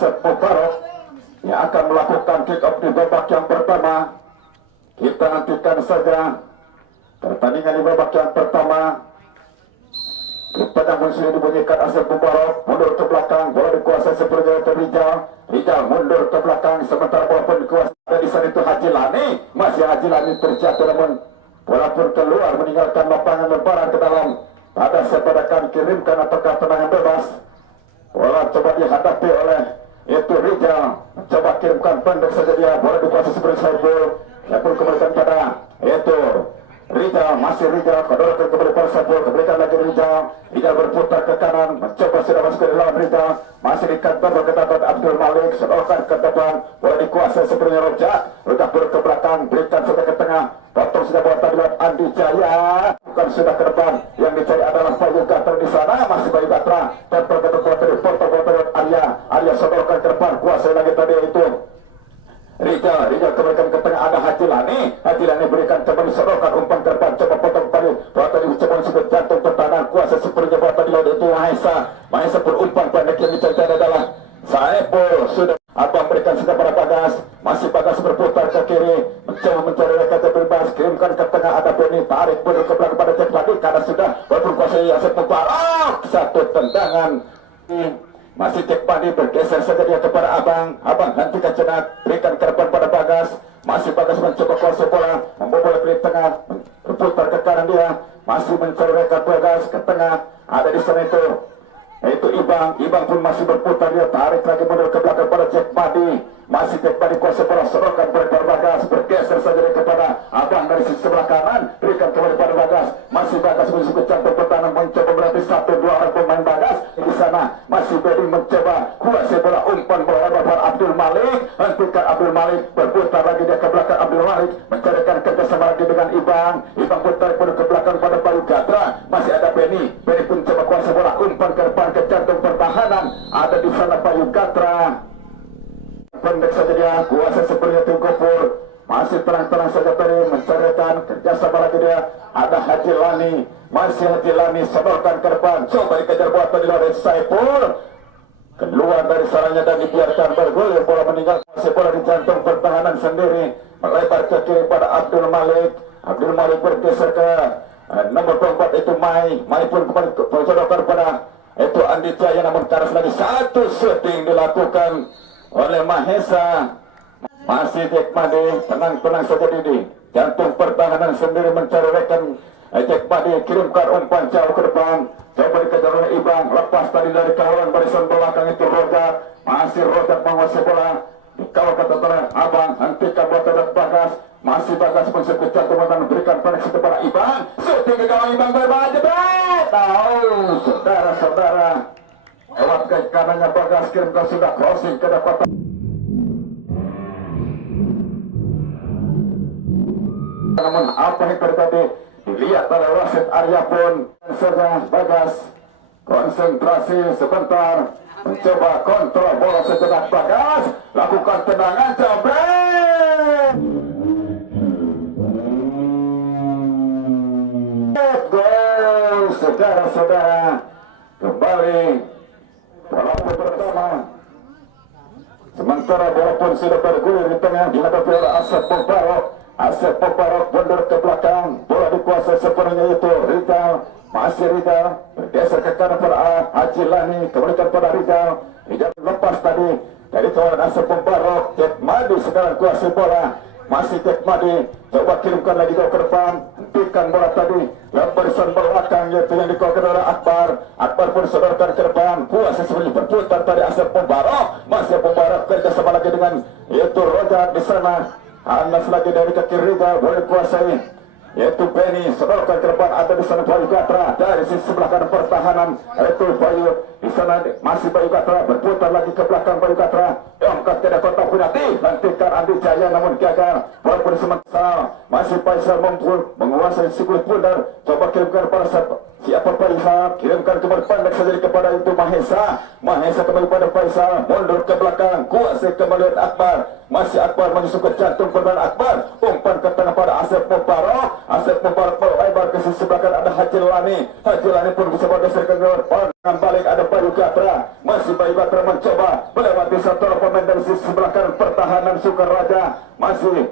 Asep Mubarok yang akan melakukan kick off di babak yang pertama. Kita nantikan saja pertandingan di babak yang pertama. Pada musuh dibunyikan Asep Mubarok mundur ke belakang, bola dikuasai sepenuhnya oleh Rijal. Rijal mundur ke belakang, sementara bola pun dikuasai di sana itu Haji Lani. Masih Haji Lani terjatuh, namun bola pun keluar meninggalkan lapangan lebaran ke dalam. Ada sepadakan kirimkan apakah tendangan bebas. Bola coba dihadapi oleh itu Rijal, coba kirimkan pendek saja dia, bola dikuasai sepenuhnya Saiful. Saiful kembalikan pada itu Rijal, masih Rijal, kedorkan kembali pada Saiful, kembalikan lagi Rijal. Rijal berputar ke kanan, mencoba sudah masuk ke dalam Rijal, masih di kantor ke depan Abdul Malik, sedorkan ke depan, bola dikuasai sepenuhnya Rojak. Rojak ke belakang, berikan sudah ke tengah, potong sudah bola tadi lewat Andi Jaya, bukan sudah ke depan, yang dicari adalah Bayu Gatra di sana, masih Bayu Gatra, tempel ke depan tadi, potong bola tadi lewat Arya sedorkan ke depan, kuasai lagi tadi itu Rijal kembalikan ke tengah, ada Haji Lani berikan kembali sedorkan umpan ke depan, coba potong kembali, bola tadi coba sebut jantung pertahanan, kuasa sepenuhnya bola tadi lawan itu Mahesa berumpan pendek yang dicari adalah Saiful. Sudah Abang berikan sudah pada Bagas, masih Bagas berputar ke kiri, mencoba mencari rekata bebas, kirimkan ke tengah, ada Beni, tarik mundur ke belakang pada Cek lagi, karena sudah berkuasai Asep Mubarok. Satu tendangan masih Cek Padi, bergeser saja dia kepada Abang hentikan cenak, berikan ke depan pada Bagas, masih Bagas mencoba kuasai bola, membawa bola ke tengah, berputar ke kanan dia, masih mencari rekat Bagas ke tengah, ada di sana itu Ibang pun masih berputar, dia tarik lagi mundur ke belakang pada Cek Padi, masih Cek Padi kuasai bola, serokan pada Bagas, bergeser saja dia kepada Abang dari sisi sebelah kanan, berikan kembali pada Bagas, masih Bagas masih kecantum pertahanan, mencoba berarti 1-2 orang pemain Bagas di sana, masih Bedi mencoba kuasai bola, umpan bola pada Abdul Malik, hentikan Abdul Malik, berputar lagi dia ke belakang Abdul Malik, mencarikan kerjasama lagi dengan Ibang putar mundur ke belakang pada Bayu Gatra, masih ada Beni pun coba kuasai bola, umpan ke depan ke jantung pertahanan, ada di sana Bayu Gatra, pendek saja dia, kuasa sepenuhnya tim Gopur, masih terang-terang saja tadi mencarikan kerjasama lagi dia, ada Haji Lani, masih Haji Lani sedorkan ke depan, coba dikejar bola tadi oleh Saiful, keluar dari sarangnya dan dibiarkan bergulir, bola meninggal, masih bola di jantung pertahanan sendiri, melebar ke kiri pada Abdul Malik bergeser ke nomor 24 itu Mai pun kembali mencodokan pada itu Andi Jaya, namun karas lagi satu shooting dilakukan oleh Mahesa, masih Cek Padi, tenang saja di jantung pertahanan sendiri mencari rekan Cek Padi, kirimkan umpan jauh ke depan, coba dikejar oleh Ibang, lepas tadi dari kawalan barisan belakang itu Rojak, masih Rojak menguasai bola, dikawal kata Abang, hentikan bola terhadap Bagas, masih Bagas mencetak jantung, berikan pendek kepada Ibang, shooting ke gawang Ibang berbahaya, saudara-saudara, lewat ke kanannya Bagas, kirimkan sudah crossing ke depan. Namun apa yang terjadi dilihat oleh wasit Arya pun, saja Bagas konsentrasi sebentar, mencoba kontrol bola sejenak. Bagas lakukan tendangan jambret, gol saudara-saudara, kembali bola pertama. Sementara bola pun sudah bergulir di tengah, dihadapi oleh Asep Mubarok mundur ke belakang, bola dikuasai sepenuhnya itu Rijal, masih Rijal bergeser ke kanan pada Haji Lani, kembalikan pada Rijal lepas tadi dari kawan Asep Mubarok. Cek Madi sekarang kuasai bola, masih Cek Madi coba kirimkan lagi ke depan, hentikan bola tadi barisan belakang yaitu yang dikeluarkan oleh Akbar pun sedorkan ke depan, kuasa sebenarnya berputar tadi Asep Mubarok, masih Mubarok kerjasama lagi dengan yaitu Rojak di sana, Anas lagi dari kaki Rijal, boleh kuasai yaitu Beni, sedorkan ke depan, ada di sana Bayu Gatra dari sisi sebelah kanan pertahanan, yaitu Bayu di sana, masih Bayu Gatra berputar lagi ke belakang Bayu Gatra, angkat ke depan Tapunati, hentikan Andi Jaya namun gagal, walaupun sementara masih Faisal menguasai si kulit bundar, coba kirimkan pada siapa Faisal, kirimkan kembali pendek saja kepada itu Mahesa kembali pada Faisal, mundur ke belakang, kuasai kembali Akbar, masih Akbar menyusul ke jantung pertahanan Akbar, umpan ke tengah pada Asep Mubarak. Asep Mubarak melebar ke sisi belakang, ada Haji Lani. Haji Lani pun bisa bergeser ke dengan balik, ada Bayu Gatra. Masih Bayu Gatra mencoba melewati satu pemain dari sisi belakang pertahanan Sukaraja. Masih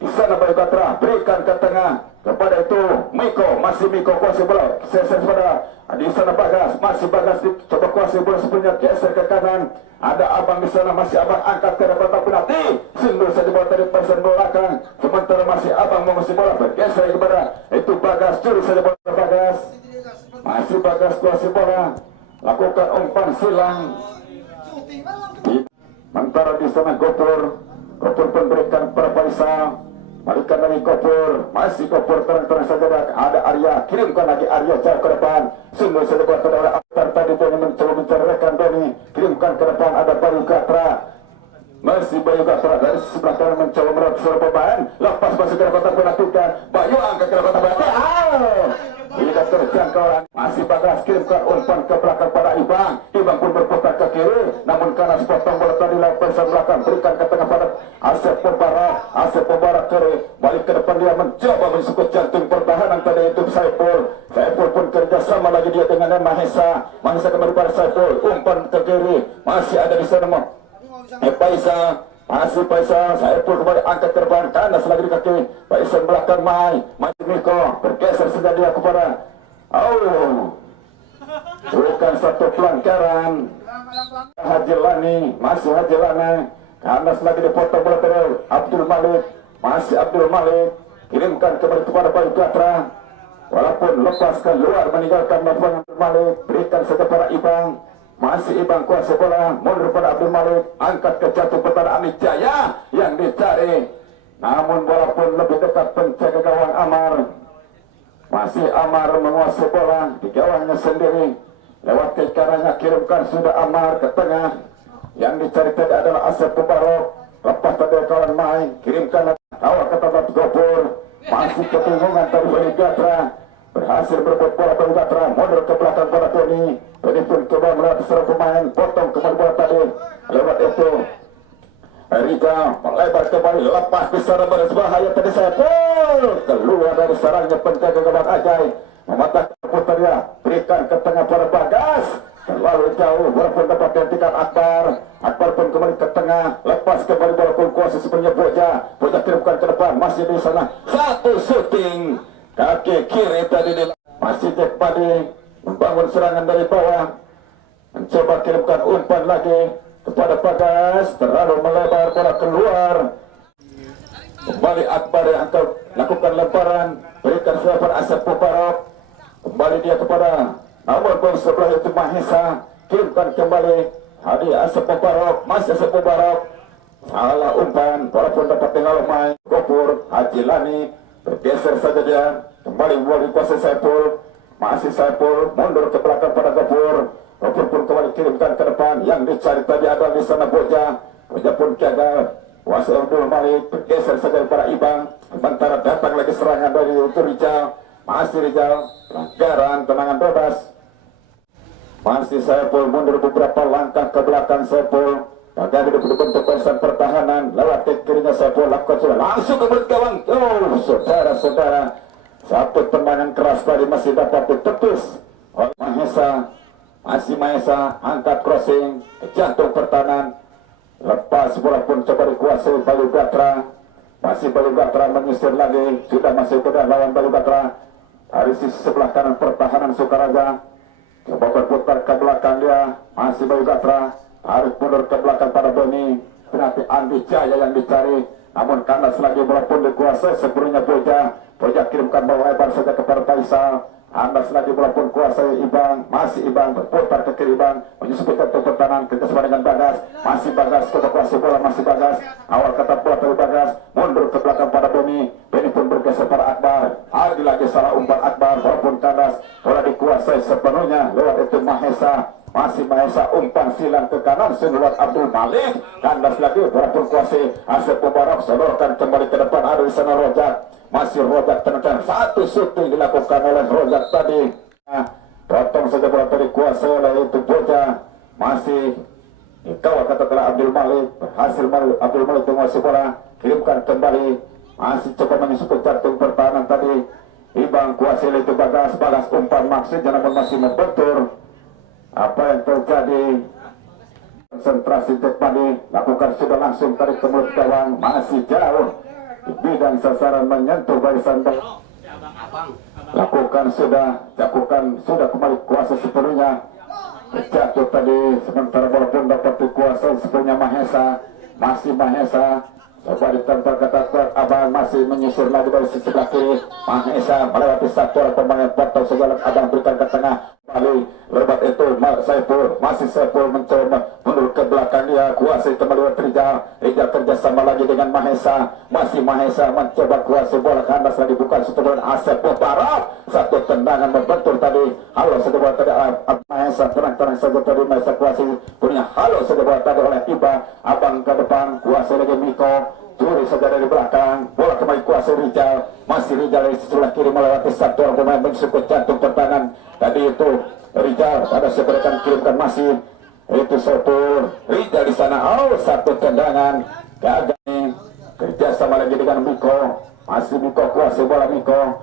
di sana Bayu Gatra berikan ke tengah kepada itu Miko. Masih Miko kuasai bola, geser pada di sana Bagas. Masih Bagas coba kuasai bola sepenuhnya, geser ke kanan. Ada Abang di sana, masih Abang angkat ke depan tapi nanti sindur saja bola dari persen belakang. Sementara masih Abang mengusir bola, bergeser kepada itu Bagas, curi saja bola Bagas. Masih Bagas kuasai bola, lakukan umpan silang. Sementara di sana Gopur pun berikan kepada Faisal. Balikan dari Gopur, masih Gopur terang-terang saja, ada Arya, kirimkan lagi Arya jauh ke depan. Sungguh saja buat pada Akbar tadi Doni mencoba mencari rekan Doni, kirimkan ke depan, ada Bayu Gatra. Masih Bayu Gatra dari sebelah kanan mencoba merebut seluruh pemain, lepas masuk ke kotak penatikan, Bayu angkat ke kotak penatikan. Tidak terjangkau orang. Masih Bagas kirimkan umpan ke belakang pada Ibang. Ibang pun berputar ke kiri, namun karena sepotong bola tadi lepas belakang, berikan ke tengah pada Asep Mubarak. Asep Mubarak kiri, balik ke depan, dia mencoba mensukut jantung pertahanan tadi itu Saiful. Saiful pun kerjasama lagi dia dengan Mahesa. Mahesa kembali pada Saiful, umpan ke kiri, masih ada di sana Faisal. Masih Faisal, Saiful kembali angkat ke depan, kanan lagi di kaki Faisal belakang masih Miko, bergeser saja dia kepada bukan satu pelanggaran. Haji Lani, masih Haji Lani, kanan lagi dipotong bola terus Abdul Malik. Masih Abdul Malik, kirimkan kembali kepada Bayu Gatra, walaupun lepas keluar meninggalkan Abdul Malik, berikan saja para Ibang. Masih Ibang kuasa bola, mundur pada Abdul Malik, angkat ke jatuh kepada Amit Jaya yang dicari, namun bola pun lebih dekat penjaga gawang Amar. Masih Amar menguasai bola di gawangnya sendiri, lewat ke kanannya kirimkan sudah Amar ke tengah, yang dicari tadi adalah Asep Mubarak. Lepas tadi kawan main, kirimkan awal ke tempat Gopur. Masih kebingungan dari Bayu Gatra, berhasil berebut bola Bayu Gatra, mundur ke belakang pada Tony. Tony pun coba melihat seluruh pemain, potong kembali bola tadi, lewat itu Rika melebar kembali, lepas di sana berbahaya tadi Saiful, keluar dari sarangnya penjaga gawang Ajai, mematahkan putarnya, berikan ke tengah pada Bagas, terlalu jauh, walaupun dapat dihentikan Akbar. Akbar pun kembali ke tengah, lepas kembali bola pun kuasa sepenuhnya Boja kirimkan ke depan, masih di sana satu shooting kaki kiri tadi masih Jack Padi membangun serangan dari bawah, mencoba kirimkan umpan lagi kepada Bagas, terlalu melebar, bola keluar. Kembali Akbar yang akan lakukan lemparan, berikan serangan Asep Mubarak, kembali dia kepada namun bom sebelah itu Mahesa, kirimkan kembali Hadi Asep Mubarak. Masih Asep Mubarak, salah umpan, walaupun dapat tinggal main Gopur. Haji Lani bergeser saja dia, kembali bola dikuasai Saiful. Masih Saiful, mundur ke belakang pada Gopur. Gopur pun kembali kirimkan ke depan, yang dicari tadi ada di sana Boja pun gagal. Kuasa Abdul Malik bergeser saja kepada Ibang, sementara datang lagi serangan dari itu Rijal. Masih Rijal, pelanggaran tendangan bebas. Masih Saiful mundur beberapa langkah ke belakang Saiful, gagal bentuk barisan pertahanan, lewat kirinya Saiful, lakukan sudah langsung ke gawang. Saudara-saudara, satu tendangan keras tadi masih dapat ditepis oleh Mahesa. Masih Mahesa angkat crossing ke jantung pertahanan, lepas bola pun coba dikuasai Bayu Gatra. Masih Bayu Gatra menyisir lagi, sudah masih pada lawan Bayu Gatra dari sisi sebelah kanan pertahanan Sukaraja. Coba berputar ke belakang dia, masih Bayu Gatra harus mundur ke belakang pada Doni. Berarti Andi Jaya yang dicari, namun kandas lagi bola pun dikuasai sepenuhnya Boja kirimkan bola lebar saja kepada Faisal. Kandas lagi bola pun kuasai Ibang, masih Ibang berputar ke kiri Ibang, menyusupkan ke pertahanan kerjasama dengan Bagas. Masih Bagas coba kuasai bola, masih Bagas awal kata bola dari Bagas, mundur ke belakang pada Doni. Doni pun bergeser pada Akbar, ada lagi salah umpan Akbar, walaupun kandas bola dikuasai sepenuhnya lewat itu Mahesa. Masih Mahesa umpan silang ke kanan lewat Abdul Malik, kandas lagi bola pun kuasai Asep Mubarak, sodorkan kembali ke depan, ada di sana Rojak. Masih Rojak tenang, satu shooting dilakukan oleh Rojak tadi. Potong saja bola tadi kuasai oleh itu Boja. Masih kawal katakanlah Abdul Malik, berhasil Abdul Malik menguasai bola, kirimkan kembali masih coba menyusul jantung pertahanan tadi. Ibang kuasa itu bagas umpan maksudnya namun masih membentur. Apa yang terjadi? Konsentrasi Jack Padi lakukan sudah langsung tarik ke mulut gawang, masih jauh di bidang sasaran menyentuh barisan. Lakukan sudah kembali kuasa sepenuhnya. Jatuh tadi sementara walaupun dapat dikuasai sepenuhnya Mahesa, masih Mahesa coba ditempel ke takut. Abang masih menyusur lagi dari sisi sebelah kiri. Mahesa melewati satu orang pemain potong segala. Abang berikan ke tengah kembali lebat itu Saiful mencoba mundur ke belakang, dia kuasai kembali Rijal kerjasama lagi dengan Mahesa, masih Mahesa mencoba kuasai bola kandas lagi, bukan setelah Asep Barat, satu tendangan membentur tadi. Halo setelah tadi Mahesa tenang saja tadi Mahesa kuasai punya halo setelah tadi oleh Iba. Abang ke depan kuasai lagi Miko, curi saja dari belakang, bola kembali kuasai Rijal, masih Rijal dari sebelah kiri melewati satu orang pemain mensuku jantung pertahanan tadi itu Rijal pada seberikan kirimkan masih itu Saiful Rijal di sana. Satu tendangan gagal nih, kerjasama lagi dengan Miko, masih Miko kuasai bola Miko,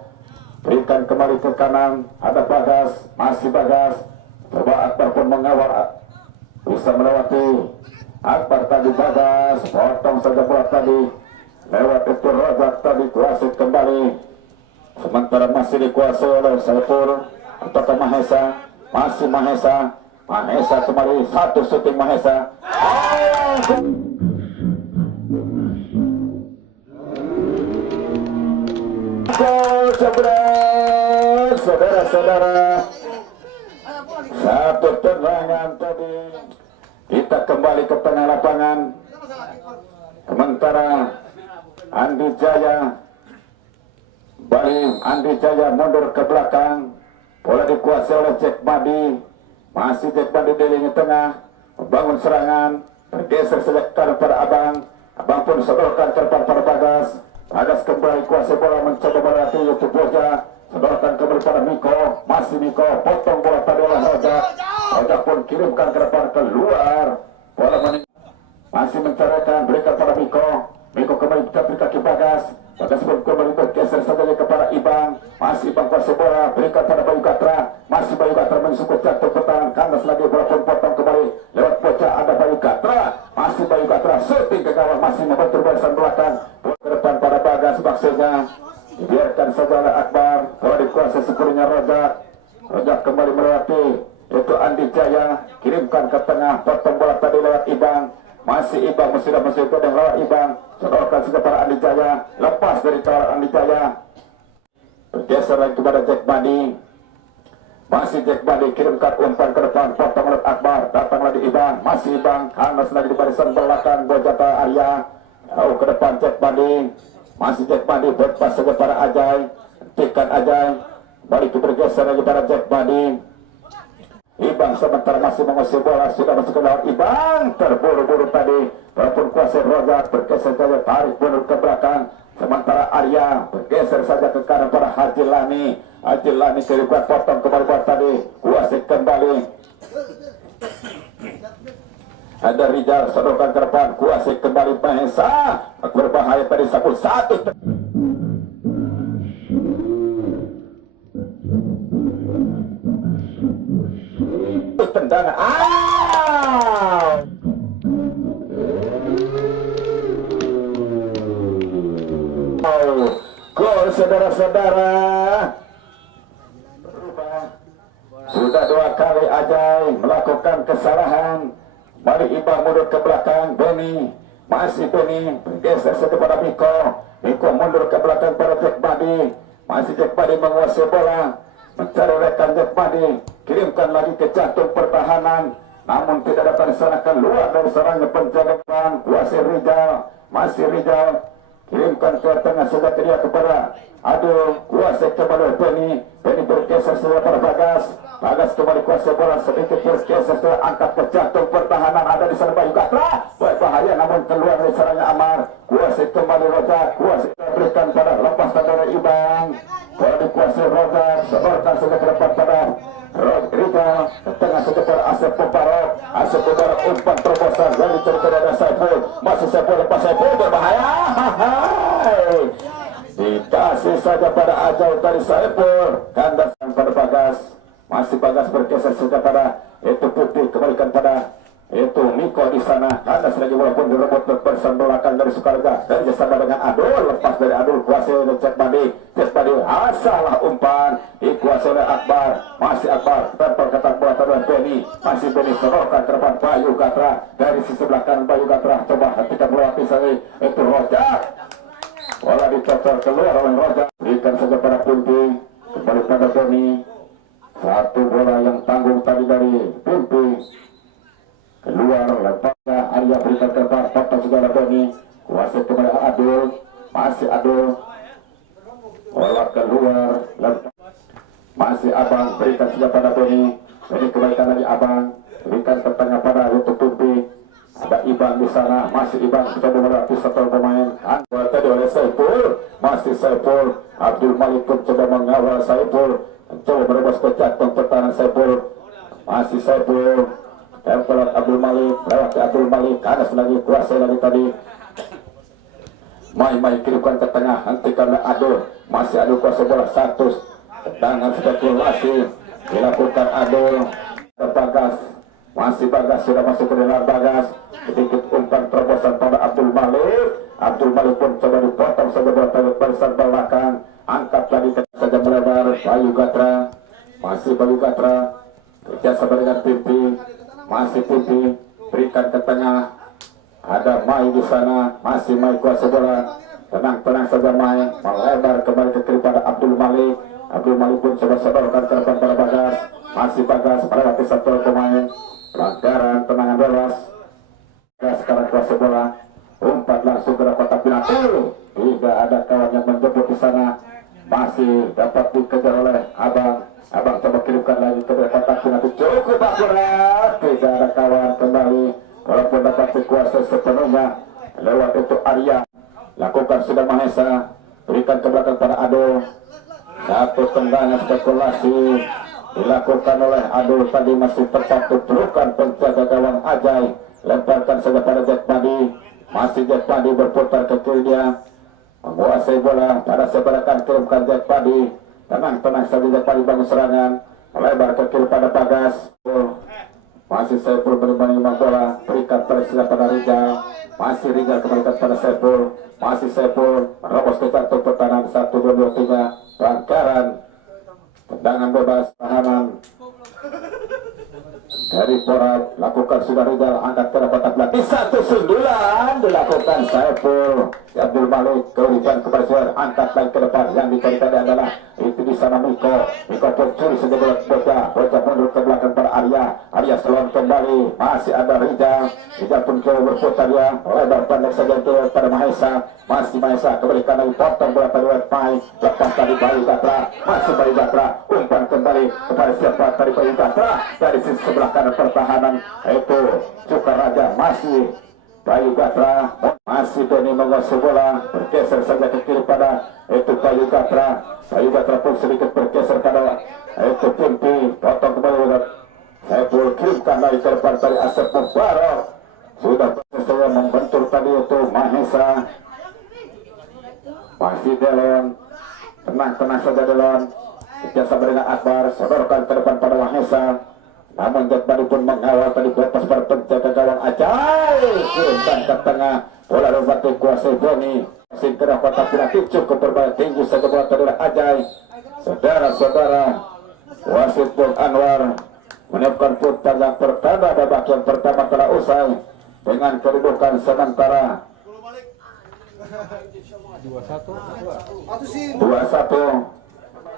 berikan kembali ke kanan, ada Bagas, masih Bagas, coba Akbar pun mengawal, bisa melewati Akbar tadi. Bagas potong saja bola tadi lewat itu Rojak tadi, kuasai kembali, sementara masih dikuasai oleh Saiful atau Mahesa, masih Mahesa kembali, satu syuting Mahesa. Gol sebelas, saudara-saudara, satu tendangan tadi. Kita kembali ke tengah lapangan, sementara Andi Jaya mundur ke belakang, bola dikuasai oleh Jack Madi, masih Jack Madi di lini tengah, membangun serangan, bergeser sejak kanan pada Abang pun sodorkan ke depan pada Bagas kembali kuasai bola, mencoba berarti itu Boja, sodorkan kembali pada Miko, masih Miko, potong bola tadi oleh Rojak pun kirimkan ke depan keluar, bola masih menceraikan, berikan pada Miko kembali ke kaki Bagas pun kembali bergeser saja kepada Ibang, masih Ibang kuasai bola, berikan pada Bayu Gatra, masih Bayu Gatra menyusul jantung pertahanan, kandas lagi bola pun potong kembali lewat Bocah, ada Bayu Gatra, masih Bayu Gatra syuting ke gawang, masih membentur barisan belakang, ke depan pada Bagas, maksudnya dibiarkan saja oleh Akbar, bola dikuasai sepenuhnya Rojak kembali melewati itu Andi Jaya, kirimkan ke tengah, potong bola tadi lewat Ibang, masih Ibang sudah masuk ke dan lewat Ibang, sodorkan sudah para Andi Jaya, lepas dari kawalan Andi Jaya, bergeser lagi kepada Jack Bandi, masih Jack Bandi kirimkan umpan ke depan, potong oleh Akbar, datang lagi Ibang, masih Ibang, hangus lagi di barisan belakang Bojata Arya, jauh ke depan Jack Bandi, masih Jack Bandi berpas saja para Ajay, hentikan Ajay, balik bergeser lagi pada Jack Bandi. Ibang sementara masih menguasai bola, sudah masuk ke dalam Ibang, terburu-buru tadi, walaupun kuasai Rojak, bergeser saja, tarik mundur ke belakang, sementara Arya bergeser saja ke kanan pada Haji Lani kirimkan potong kembali buat tadi, kuasai kembali, ada Rijal, sodorkan ke depan, kuasai kembali Mahesa, berbahaya tadi, satu tendangan, gol saudara-saudara. Sudah dua kali Ajay melakukan kesalahan, balik Ibang mundur ke belakang, masih Beni bergeser kepada Miko mundur ke belakang pada Jack Badi, masih Jack Badi menguasai bola, mencari rekan Jack Badi, kirimkan lagi ke jantung pertahanan, namun tidak dapat diserahkan keluar dari sarangnya penjaga gawang, kuasai Rijal, masih Rijal, kirimkan ke tengah saja dia kepada kuasai kembali Beni bergeser saja pada Bagas kembali kuasai bola, sedikit bergeser saja, angkat ke jantung pertahanan, ada di sana Bayu Gatra, berbahaya namun keluar dari sarangnya Amar, kuasai kembali Rojak, kuasai berikan pada lepas dari Ibang, bola dikuasai Rojak, sodorkan saja ke depan pada Rijal, ke tengah saja pada Asep Barat, Asep udara umpan terobosan yang dicarikan oleh Saiful. Masih Saiful, lepas Saiful berbahaya. Dikasih saja pada Ajau dari Saiful. Kandas pada Bagas. Masih Bagas bergeser saja pada itu Putih, kembalikan pada itu Miko di sana. Kandas lagi walaupun direbut berpesan belakang dari Sukarga. Dan bersama dengan Adul, lepas dari Adul kuasai oleh Cek Badi. Cek Badi asalah umpan dikuasai oleh Akbar. Masih Akbar tempel ketak bola terhadap Beni. Masih Beni serorkan ke depan Bayu Gatra dari sisi belakang. Bayu Gatra coba hentikan melewati sini itu Roja. Bola dicocor keluar oleh Roja. Berikan saja pada Pimpi, kembali pada Beni. Satu bola yang tanggung tadi dari Pimpi keluar, lepasnya Arya berikan ke depan, potong segala Beni. Kuasai kepada Adul. Masih Adul, bola keluar, lepas. Masih Abang berikan saja pada Beni. Beni kembalikan lagi Abang, berikan ke tengah pada untuk Pimpi. Ada Iban di sana, masih Iban sudah melewati satu pemain. Angkat tadi oleh Saiful, masih Saiful. Abdul Malik pun coba mengawal Saiful, coba berubah ke jantung pertahanan Saiful. Masih Saiful, tempelan Abdul Malik, lewati Abdul Malik, kanas lagi, kuasai lagi tadi. Mai kirimkan ke tengah, hentikan Adul. Masih Adul kuasai bola satu. Tendangan spekulasi dilakukan Adul ke Bagas. Masih Bagas sudah masuk ke dalam Bagas. Sedikit umpan terobosan pada Abdul Malik. Abdul Malik pun coba dipotong saja bola barisan belakang. Angkat lagi saja melebar. Bayu Gatra. Masih Bayu Gatra. Kerjasama dengan Pimpi. Masih Pimpi. Berikan ke tengah. Ada Mai di sana. Masih Mai kuasa bola. Tenang saja Mai. Melebar kembali ke kiri pada Abdul Malik. Abdul Malik pun coba sodorkan ke depan pada Bagas. Masih Bagas melewati satu pemain. Pelanggaran tendangan bebas. Sekarang kuasa bola. Umpat langsung ke kotak penalti. Tidak ada kawan yang menjemput di sana. Masih dapat dikejar oleh Abang. Abang coba kirimkan lagi ke kotak penalti. Cukup akurat. Tidak ada kawan kembali. Walaupun dapat dikuasai sepenuhnya. Lewat itu Arya. Lakukan sudah Mahesa. Berikan ke belakang pada Ado. Satu tendangan spekulasi dilakukan oleh Adul tadi, masih terpatu pelukan penjaga gawang Ajay. Lemparkan saja pada Jack Padi. Masih Jack Padi berputar ke kiri, dia menguasai bola. Pada seberakan kirimkan Jack Padi. Tenang saja Jack Padi bangun serangan. Melebar ke kiri pada Bagas. Masih Saiful menerima bola. Berikan tersiap pada Rijal. Masih Rijal kembalikan pada Saiful. Masih Saiful merobos ke jantung pertahanan. 1, 2, 3. Pelanggaran tendangan bebas tahanan dari Porat. Lakukan sudah Rizal, angkat ke kotak belakang. Satu sundulan dilakukan Saiful. Abdul Malik keulipan kepada Suher, angkat lagi ke depan. Yang dicarikan adalah itu di sana Miko pun curi saja bocah mundur ke belakang pada Arya selon kembali. Masih ada Rizal pun coba berputar, dia lebar pendek saja itu pada Mahesa. Masih Mahesa kembalikan lagi, potong bola pada Pai. Lepas tadi Bayu Gatra. Masih Bayu Gatra, umpan kembali kepada siapa tadi Bayu Gatra dari sisi sebelah kanan pertahanan. Itu Sukaraja. Masih Bayu Gatra. Masih Beni menguasai bola, bergeser saja ke kiri pada itu Bayu Gatra. Bayu Gatra pun sedikit bergeser pada itu Pimpi. Potong kembali. Saiful kirimkan lagi ke depan dari Asep Mubarak. Sudah berhasil membentur tadi itu Mahesa. Masih Delon. Tenang saja Delon. Kerjasama dengan Akbar. Sodorkan ke depan pada Mahesa. Namun Jack Badi pun mengawal tadi lepas pada penjaga gawang Ajay. Kirimkan ke tengah. Bola lompat dikuasai Boni. Singkirah kotak penalti cukup berbalik tinggi saja bola tadi Ajay. Saudara-saudara, wasit Bung Anwar menyiapkan putar yang pertama babak yang pertama telah usai dengan kedudukan sementara 2-1.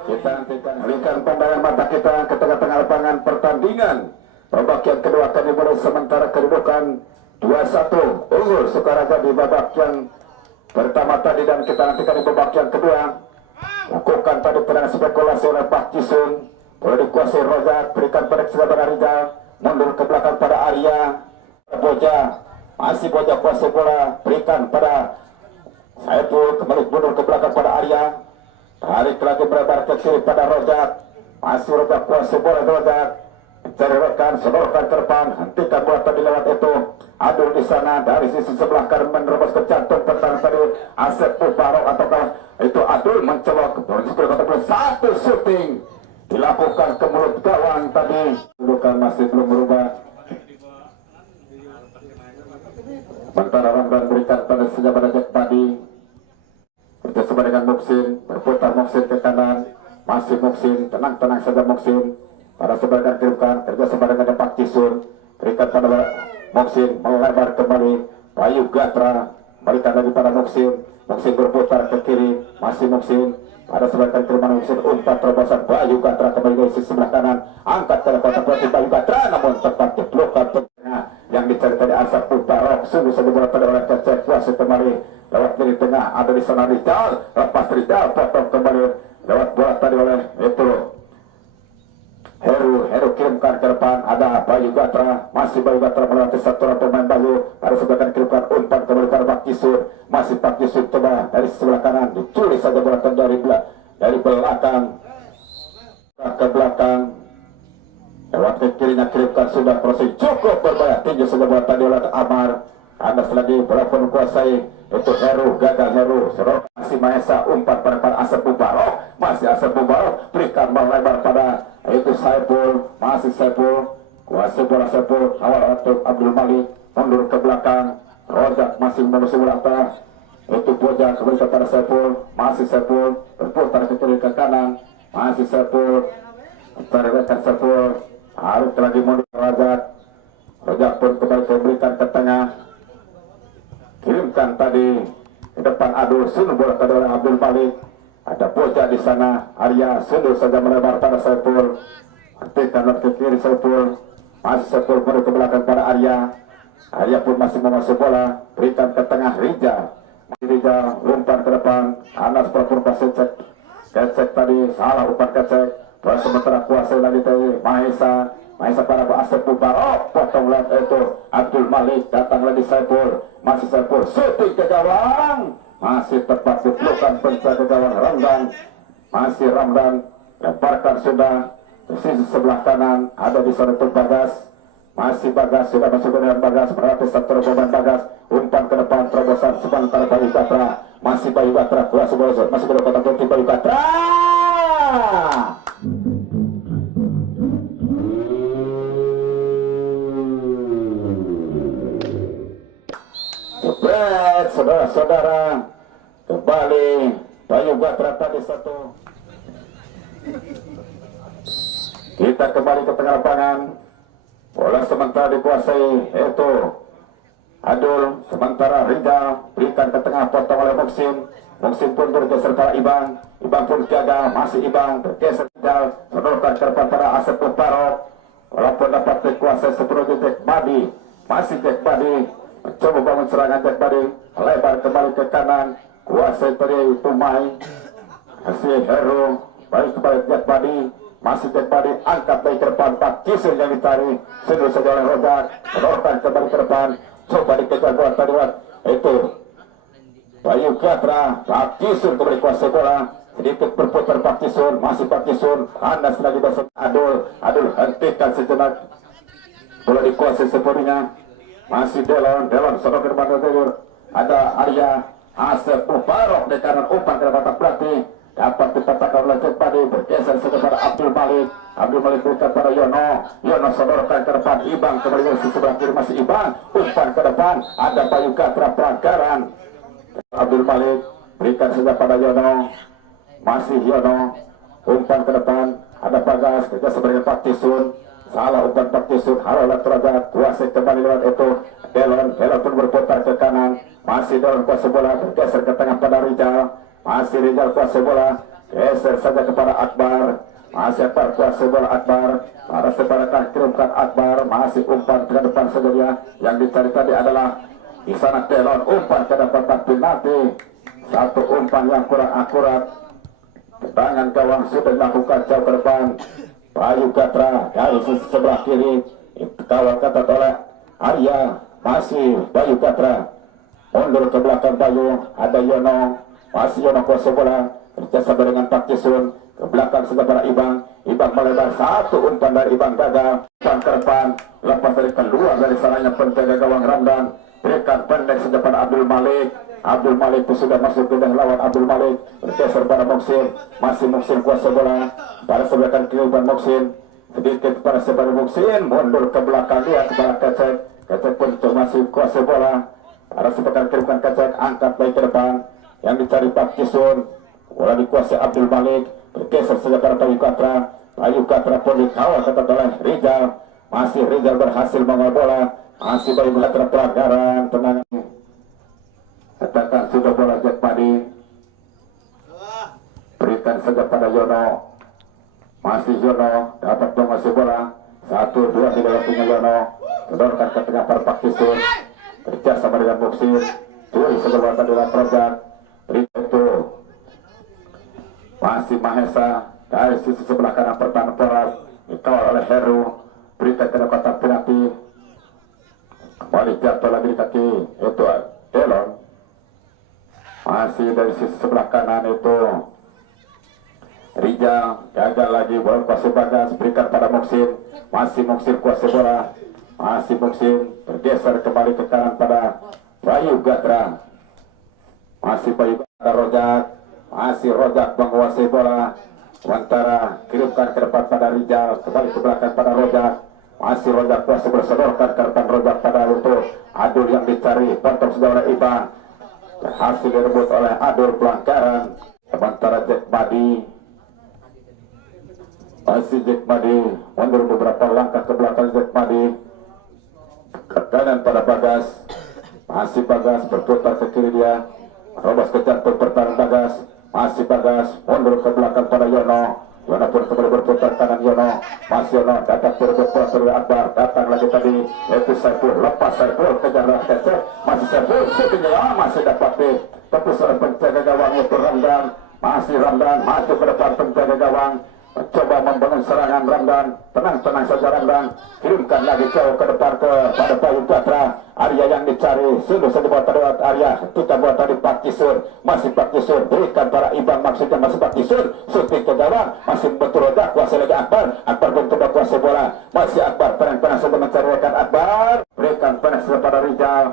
Kita nantikan berikan pandangan mata kita ke tengah-tengah lapangan pertandingan babak yang kedua akan dimulai, sementara kedudukan 2-1 unggul Sukaraja di babak yang pertama tadi, dan kita nantikan di babak yang kedua. Lakukan tadi tendangan spekulasi oleh Pak Jisun, boleh dikuasai Rozak, berikan pada kepada Rizal, mundur ke belakang pada Arya. Boja, masih Boja kuasai bola, berikan pada Saiful, kembali mundur ke belakang pada Arya. Tarik lagi melebar ke kiri pada Rozak. Masih Rozak kuasai bola Rozak. cari rekan, sodorkan ke depan, hentikan bola tadi lewat itu. Adul di sana dari sisi sebelah kanan menerobos ke jantung pertahanan tadi Asep Mubarok ataukah itu Adul mencolok satu shooting dilakukan ke mulut gawang tadi. Dudukan masih belum berubah. Sementara Ramdan berikan pada saja pada Jack Badi. Kerjasama dengan Muksin, berputar Muksin ke kanan, masih Muksin, tenang-tenang saja Muksin. Pada sebagian kirimkan, kerjasama dengan Pak Cisur, berikan pada Muksin, melebar kembali, Bayu Gatra, berikan lagi pada Muksin, Muksin berputar ke kiri, masih Muksin. Pada sebagian kiriman Muksin, umpan terobosan Bayu Gatra kembali dari sisi sebelah kanan, angkat ke kotak berarti Bayu Gatra, namun tepat diblokir tengah yang dicari tadi Asap Mubarok, sungguh saja bola pada orang kecek wasit kembali lewat kiri tengah, ada di sana Rijal, lepas Rijal, potong kembali lewat bola tadi oleh itu Heru kirimkan ke depan, ada Bayu Gatra, masih Bayu Gatra melewati satu orang pemain Bayu, harus sebagian kirimkan umpan kembali pada Pak Kisur, masih Pak Kisur coba dari sebelah kanan, dicuri saja bola dari belakang ke belakang, lewat ke kirinya kirimkan sudah proses cukup berbahaya, tinggi saja bola tadi oleh Amar, Anas lagi berapa menguasai itu Heru, gagal Heru, masih Maesa umpan pada Asep Mubarok, masih Asep Mubarok berikan melebar pada itu Saiful, masih Saiful, kuasai bola Saiful, awal untuk Abdul Malik, mundur ke belakang, Rojak masih mengusir bola, itu Boja kembali kepada Saiful, masih Saiful, berputar ke kiri ke kanan, masih Saiful, terletak Saiful, harus lagi mundur Rojak pun kembali berikan ke tengah, kirimkan tadi ke depan Adul, sunu bola tadi oleh Abdul Malik. Ada Boja di sana, Arya sunu saja melebar pada Saiful, hentikan ke kiri Saiful, masih Saiful baru ke belakang pada Arya. Arya pun masih menguasai bola, berikan ke tengah Rija, umpan ke depan, Anas berpura kecek tadi, salah umpan kecek, bola sementara kuasai lagi tadi Mahesa pada Asep Mubarok, potong lewat itu Abdul Malik, datang lagi Saiful, masih Saiful, shooting ke gawang, masih tepat dipelukkan pencari ke gawang Ramdan, masih Ramdan, lemparkan sudah di sisi sebelah kanan, ada di sana untuk Bagas, masih Bagas, sudah masuk ke dalam Bagas, berarti satu pemain Bagas, umpan ke depan, terobosan sebentar Bayu Gatra, masih Bayu Gatra, kuasa bola, masih ke kotak penalti Bayu Gatra. Saudara-saudara, kembali Bayu Gatra tadi satu. Kita kembali ke tengah lapangan. Bola sementara dikuasai itu Adul, sementara Rida berikan ke tengah, potong oleh Muksin. Muksin pun bergeser pada Ibang pun gagal, masih Ibang bergeser Rijal, menurunkan ke depan pada Asep Mubarok. Walaupun dapat dikuasai sepenuhnya Jack Badi, masih Jack Badi mencoba bangun serangan Jack Badi, lebar kembali ke kanan, kuasai tadi Tumai, masih Heru, balik kembali Jack Badi, masih Jack Badi, angkat dari ke depan, Pak Kisir yang ditarik, sendiri saja oleh Rojak, menurunkan kembali ke depan, coba dikejar bola tadi itu Bayu Gatra, Pak Kisir kembali kuasai bola, sedikit berputar Pak Kisir, masih Pak Kisir, Anas lagi besok Adul hentikan sejenak, bola dikuasai sepenuhnya. Masih Delon sodok ke depan ada Arya, Asep Mubarok di kanan, umpan ke kotak belakang dapat dipatahkan oleh Jack Badi, bergeser kepada Abdul Malik berikan pada Yono sodorkan ke depan, Ibang kembali ke sebelah kiri, masih Ibang, umpan ke depan, ada Bayu Gatra pelanggaran, Abdul Malik berikan saja pada Yono, masih Yono, umpan ke depan, ada Bagas, kerja sebagai Pak Tisun, salah umpan Pak Tisun, halo Latraja, kuasai kembali lewat itu Delon pun berputar ke kanan, masih Delon kuasai bola, bergeser ke tengah pada Rijal, masih Rijal kuasai bola, geser saja kepada Akbar, masih Akbar kuasai bola Akbar, pada sebarkan kirimkan Akbar, masih umpan ke depan saja dia, yang dicari tadi adalah di sana Delon, umpan ke depan penalti, satu umpan yang kurang akurat, tendangan gawang sudah dilakukan jauh ke depan. Bayu Gatra dari sisi sebelah kiri, kawal ketat oleh Arya, masih Bayu Gatra, mundur ke belakang Bayu, ada Yono, masih Yono kuasa bola, kerjasama dengan Pak Kisun, ke belakang sebelah Ibang Ibang melebar satu umpan dari Ibang gagal. Umpan ke depan, lepas dari keluar dari sarangnya penjaga gawang Ramdan. Berikan pendek saja pada Abdul Malik. Abdul Malik itu sudah masuk ke dalam lawan Abdul Malik. Bergeser pada Moksin. Masih Moksin kuasa bola. Pada sebelah kan kiri Moksin. Sedikit pada sebelah Moksin. Mundur ke belakang dia kepada Kecek. Kecek pun masih kuasa bola. Pada sebelah kiri kan Kecek. Angkat baik ke depan. Yang dicari Pak Kisun. Bola dikuasai Abdul Malik. Bergeser saja pada Bayu Katra. Bayu Katra pun dikawal ketat oleh Rizal. Masih Rizal berhasil mengolah bola. Masih Bayu Katra pelanggaran. Tenang. Katakan sudah bola Jack Padi. Berikan saja pada Yono. Masih Yono dapat menguasai bola. 1-2 di dalam punya Yono. Sedorkan ke tengah para Pak Kisun. Kerja sama dengan Muksir. Turi saja bola dengan Projak. Berikan itu. Masih Mahesa dari sisi sebelah kanan pertahanan Porat dikawal oleh Heru. Berikan ke kotak penalti. Kembali jatuh lagi di kaki itu Delon. Masih dari sisi sebelah kanan itu Rijal. Gagal lagi bola kuasa Bagas. Berikan pada Moksin. Masih Moksin kuasa bola. Masih Moksin bergeser kembali ke kanan pada Bayu Gatra. Masih Bayu Gatra Rojak. Masih Rojak menguasai bola. Sementara kirimkan ke depan pada Rijal. Kembali ke belakang pada Rojak. Masih Rojak kuasa bersedorkan ke depan Rojak pada Luto. Adul yang dicari. Potong sudah oleh Iban. Berhasil direbut oleh Adul pelanggaran. Sementara Jack Madi. Masih Jack Madi. Mundur beberapa langkah ke belakang Jack Madi. Ke kanan pada Bagas. Masih Bagas berputar ke kiri dia. Robas ke jantung pertahanan Bagas. Masih Bagas mundur ke belakang pada Yono. Yono pun kembali berputar kanan Yono. Masih Yono datang berputar dari Akbar. Datang lagi tadi itu Saiful. Lepas Saiful kejar Kecek. Masih Saiful syutingnya masih dapat tepus oleh penjaga gawang itu Ramdan. Masih Ramdan maju ke depan penjaga gawang. Coba membangun serangan Ramdan. Tenang-tenang saja Ramdan. Kirimkan lagi jauh ke depan pada Bayu Gatra. Arya yang dicari. Sudah saja buat tadi Arya. Kita buat tadi Pak Kisur. Masih Pak Kisur. Berikan para Ibang maksudnya masih Pak Kisur. Syuting ke gawang. Masih betul roda. Kuasa lagi Akbar. Akbar pun coba kuasa bola. Masih Akbar. Tenang-tenang saja mencari rekan Akbar. Berikan penas kepada Rijal.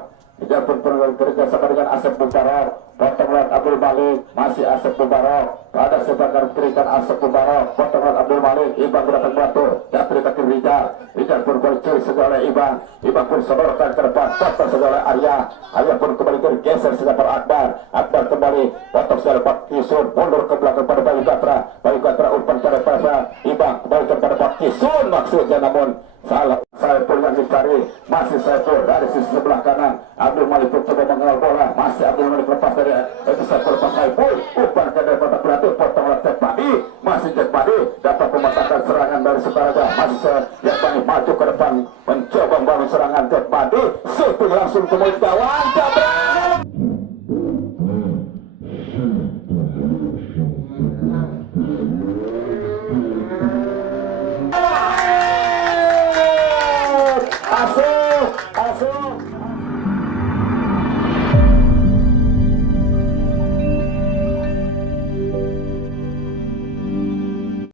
Rijal pun bekerja sama dengan Asep Bubarok. Potong lewat Abdul Malik. Masih Asep Bubarok. Pada sebagian berikan Asep Bubarok. Potong lewat Abdul Malik. Ibang berdapat batu. Dan berikan ke Rijal. Rijal pun bercuri segala oleh Ibang. Ibang pun sedorkan ke depan. Potong segala oleh Arya. Arya pun kembali bergeser segala pada Akbar. Akbar kembali. Potong segala Pak Kisun. Mundur ke belakang pada Bayu Gatra. Bayu Gatra umpan pada Ibang. Kembali kepada Pak Kisun. Maksudnya namun salah. Saiful yang dicari. Masih Saiful dari sisi sebelah kanan. Abdul Malik pun coba mengawal bola. Masih Abdul Malik lepas dari itu Saiful lepas Saiful. Umpan ke depan berarti potong oleh Jack Padi. Masih Jack Padi dapat mematahkan serangan dari Sukaraja. Masih Jack Padi maju ke depan mencoba membangun serangan Jack Padi. Syuting langsung ke mulut gawang. Jabrak.